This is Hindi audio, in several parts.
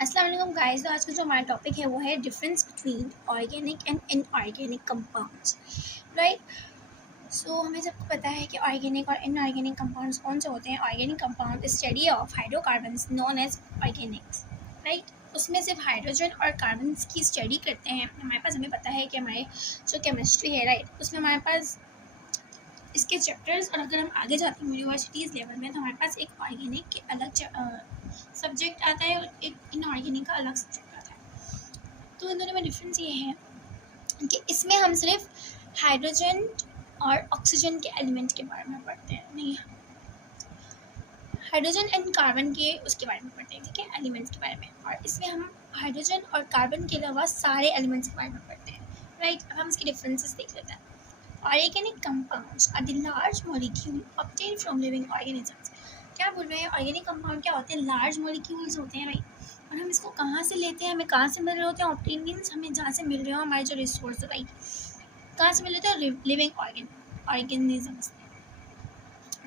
अस्सलाम वालेकुम गाइस। तो आज का जो हमारा टॉपिक है वो है difference between organic and inorganic compounds, right. So हमें सबको पता है कि ऑर्गेनिक और इनऑर्गेनिक कंपाउंड्स कौन से होते हैं। Organic compound study of hydrocarbons known as organics, right. उसमें सिर्फ हाइड्रोजन और कार्बन की स्टडी करते हैं। हमारे पास हमें पता है कि हमारे जो केमिस्ट्री है, राइट, उसमें हमारे पास इसके चैप्टर्स, और अगर हम आगे जाते हैं यूनिवर्सिटीज़ लेवल में तो हमारे पास एक ऑर्गेनिक के अलग सब्जेक्ट आता है और एक इनऑर्गेनिक का अलग सब्जेक्ट आता है। तो इन दोनों में डिफरेंस ये है कि इसमें हम सिर्फ हाइड्रोजन और ऑक्सीजन के एलिमेंट के बारे में पढ़ते हैं, नहीं हाइड्रोजन एंड कार्बन के उसके बारे में पढ़ते हैं, ठीक है, एलिमेंट्स के बारे में। और इसमें हम हाइड्रोजन और कार्बन के अलावा सारे एलिमेंट्स के बारे में पढ़ते हैं, राइट। अब हम इसके डिफरेंसेस देख लेते हैं। Organic compounds are the large molecule obtained from living organisms। क्या बोल रहे हैं? ऑर्गेनिक कंपाउंड क्या होते हैं? लार्ज मॉलिक्यूल्स होते हैं, राइट। और हम इसको कहाँ से लेते हैं? हमें कहाँ से मिल रहे होते हैं? ऑब्टेन मीन्स हमें जहाँ से मिल रहे हो हमारे जो रिसोर्स, राइट, कहाँ से मिल रहे थे? लिविंग ऑर्गेनिजम्स,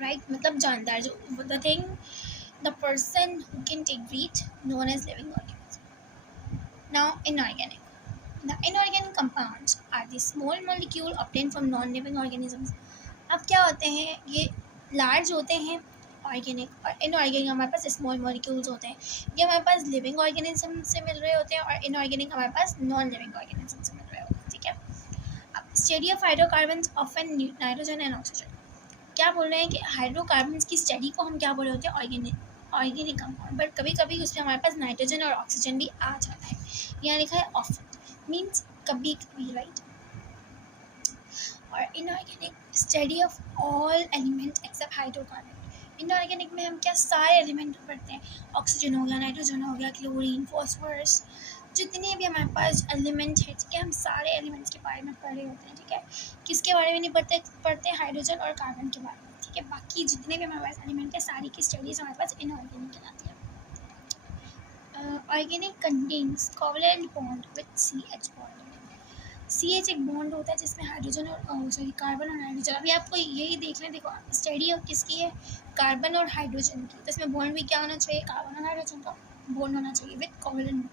राइट, मतलब जानदार, जो the thing the person who can take breath known as living organism. Now inorganic, the inorganic compounds are the small molecule obtained from non-living organisms। अब क्या होते हैं? ये लार्ज होते हैं ऑर्गेनिक, और इनऑर्गेनिक हमारे पास स्मॉल मॉलिक्यूल्स होते हैं। ये हमारे पास लिविंग ऑर्गेनिज्म से मिल रहे होते हैं और इनऑर्गेनिक हमारे पास नॉन लिविंग ऑर्गेनिज्म से मिल रहे होते हैं, ठीक है। अब study of hydrocarbons often nitrogen and oxygen. क्या बोल रहे हैं कि हाइड्रोकार्बन्स की स्टडी को हम क्या बोल रहे होते हैं? Organic compound. बट कभी कभी उसमें हमारे पास नाइट्रोजन और ऑक्सीजन भी आ जाता है। यहाँ लिखा है ऑफन, मीन्स कभी कभी, राइट। और inorganic study of all element except hydrocarbon. Inorganic में हम क्या सारे एलिमेंट पढ़ते हैं? ऑक्सीजन हो गया, नाइट्रोजन हो गया, क्लोरीन, फॉस्फोरस, जितने भी हमारे पास एलिमेंट है, ठीक है, हम सारे एलिमेंट्स के बारे में पढ़ रहे होते हैं, ठीक है। किसके बारे में नहीं पढ़ते? हाइड्रोजन और कार्बन के बारे में, ठीक है। बाकी जितने भी हमारे पास एलिमेंट है सारी की स्टडीज हमारे पास इनऑर्गेनिक कहलाती है। Organic contains covalent bond with CH bond. CH एक बॉन्ड होता है जिसमें हाइड्रोजन और कार्बन और नाइट्रोजन। अभी आपको यही देख लें, देखो स्टडी ऑफ किसकी है? कार्बन और हाइड्रोजन की। तो इसमें बॉन्ड भी क्या होना चाहिए? कार्बन और हाइड्रोजन का बॉन्ड होना चाहिए विद कोवलेंट।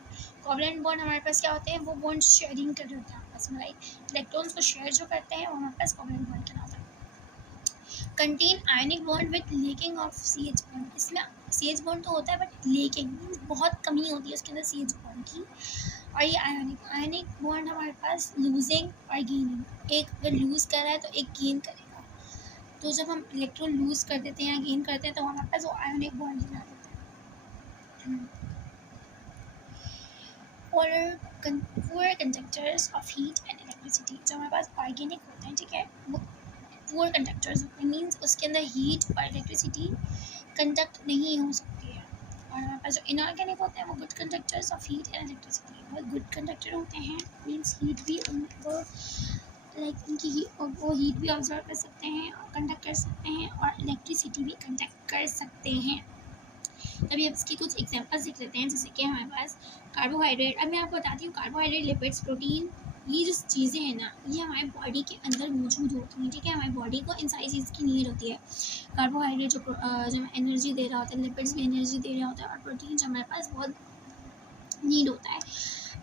कोवलेंट बॉन्ड हमारे पास क्या होते हैं? वो बॉन्ड शेयरिंग कर रहे होते हैं आपस में, राइट। इलेक्ट्रॉन्स को शेयर जो करते हैं वो हमारे पास कोवलेंट बॉन्ड कहलाता है। Contain ionic bond with lacking of CH bond. इसमें CH बॉन्ड तो होता है बट लेकिंग मीन्स बहुत कमी होती है उसके अंदर CH बॉन्ड की। और ये आयनिक बॉन्ड हमारे पास लूजिंग और गेनिंग। एक अगर लूज़ कर रहा है तो एक गेन करेगा। तो जब हम इलेक्ट्रॉन लूज़ कर देते हैं या गेन करते हैं तो हमारे पास वो आयनिक बॉन्ड बना देते हैं। Poor conductors of heat and electricity. जो हमारे पास ऑर्गेनिक होते हैं, ठीक है, वो पुअर कंडक्टर्स होते हैं, मीन्स उसके अंदर हीट और इलेक्ट्रिसिटी कंडक्ट नहीं हो सकती है। और हमारे पास जो इनऑर्गेनिक होते हैं वो good conductors of heat and electricity. वो गुड कंडक्टर होते हैं, मीन्स हीट भी उनको लाइक उनकी वो हीट भी ऑब्जर्व कर सकते हैं और कंडक्ट कर सकते हैं, और इलेक्ट्रिसिटी भी कंडक्ट कर सकते हैं। अभी अब इसकी कुछ एग्जांपल्स देख लेते हैं। जैसे कि हमारे पास कार्बोहाइड्रेट, अब मैं आपको बताती हूँ, कार्बोहाइड्रेट, लिपिड्स, प्रोटीन, ये जो चीज़ें हैं ना, ये हमारे बॉडी के अंदर मौजूद होती हैं, ठीक है। हमारी बॉडी को इन सारी चीज़ की नीड होती है। कार्बोहाइड्रेट जो एनर्जी दे रहा होता है, लिपिड्स भी एनर्जी दे रहा होता है, और प्रोटीन जो हमारे पास बहुत नीड होता है।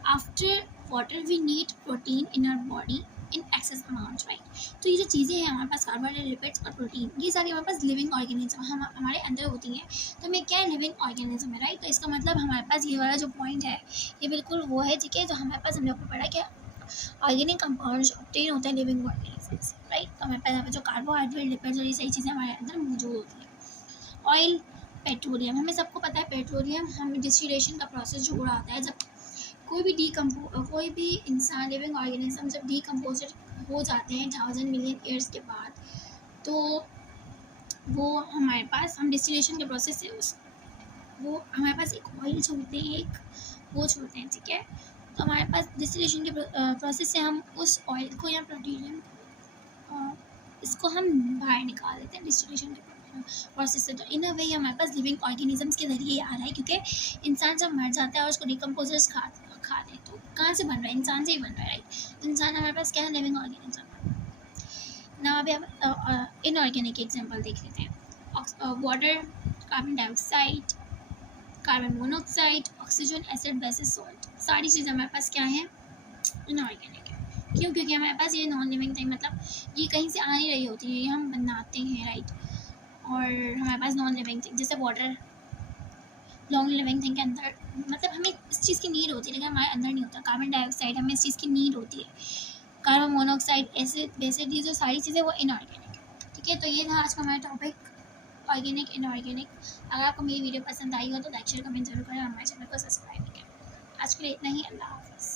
After water we need protein in our body in excess amount, right. तो ये जो चीज़ें हैं हमारे पास, कार्बोहाइड्रेट, लिपिड्स और प्रोटीन, ये सारी हमारे पास लिविंग ऑर्गेनिज्म हमारे अंदर होती हैं। तो हमें क्या है? लिविंग ऑर्गेनिज्म है, राइट। तो इसका मतलब हमारे पास ये वाला जो पॉइंट है ये बिल्कुल वो है, ठीक है, जो हमारे पास हमने आपको पढ़ा कि ऑर्गेनिक कंपाउंड्स ऑब्टेन होते हैं लिविंग ऑर्गेनिज्म से, राइट। तो हमारे पास जो कार्बोहाइड्रेट, लिपिड्स और ये सारी चीज़ें हमारे अंदर मौजूद होती हैं। ऑयल, पेट्रोलियम, हमें सबको पता है पेट्रोलियम हमें डिस्टिलेशन का प्रोसेस जो हो रहा होता है, जब कोई भी इंसान, लिविंग ऑर्गेनिज्म जब डीकम्पोज हो जाते हैं 1000 मिलियन ईयर्स के बाद, तो वो हमारे पास, हम डिस्टिलेशन के प्रोसेस से वो हमारे पास एक ऑयल छोड़ते हैं, एक वो छोड़ते हैं, ठीक है। तो हमारे पास डिस्टिलेशन के प्रोसेस से हम उस ऑयल को या पेट्रोलियम इसको हम बाहर निकाल देते हैं डिस्टिलेशन के प्रोसेस से। तो इन अ वे हमारे पास लिविंग ऑर्गेनिजम्स के जरिए आ रहा है, क्योंकि इंसान जब मर जाता है और उसको डिकम्पोजर्स खाते हैं, तो कहाँ से बन रहा है? इंसान से ही बन रहा है, राइट। इंसान हमारे पास क्या है? Living organism. ना अभी हम इनऑर्गेनिक एग्जाम्पल देख लेते हैं। Water, carbon dioxide, carbon monoxide, oxygen, acid, basis, salt, सारी चीज़ें हमारे पास क्या है, इनऑर्गेनिक है। क्यों? क्योंकि हमारे पास ये नॉन लिविंग थिंग, मतलब ये कहीं से आ नहीं रही होती है, ये हम बनाते हैं, राइट। और हमारे पास नॉन लिविंग थिंग जैसे वाटर, नॉन लिविंग थिंग के अंदर मतलब हमें इस चीज़ की नीड होती है, लेकिन हमारे अंदर नहीं होता। कार्बन डाइऑक्साइड, हमें इस चीज़ की नीड होती है। कार्बन मोनोऑक्साइड, एसिड, बेसिस, ये जो सारी चीज़ें वो इनऑर्गेनिक है। ठीक है, तो ये था आज का हमारा टॉपिक, ऑर्गेनिक इनऑर्गेनिक। अगर आपको मेरी वीडियो पसंद आई हो तो लाइक शेयर कमेंट जरूर करें और हमारे चैनल को सब्सक्राइब करें। आज के लिए इतना ही, अल्लाह हाफिज़।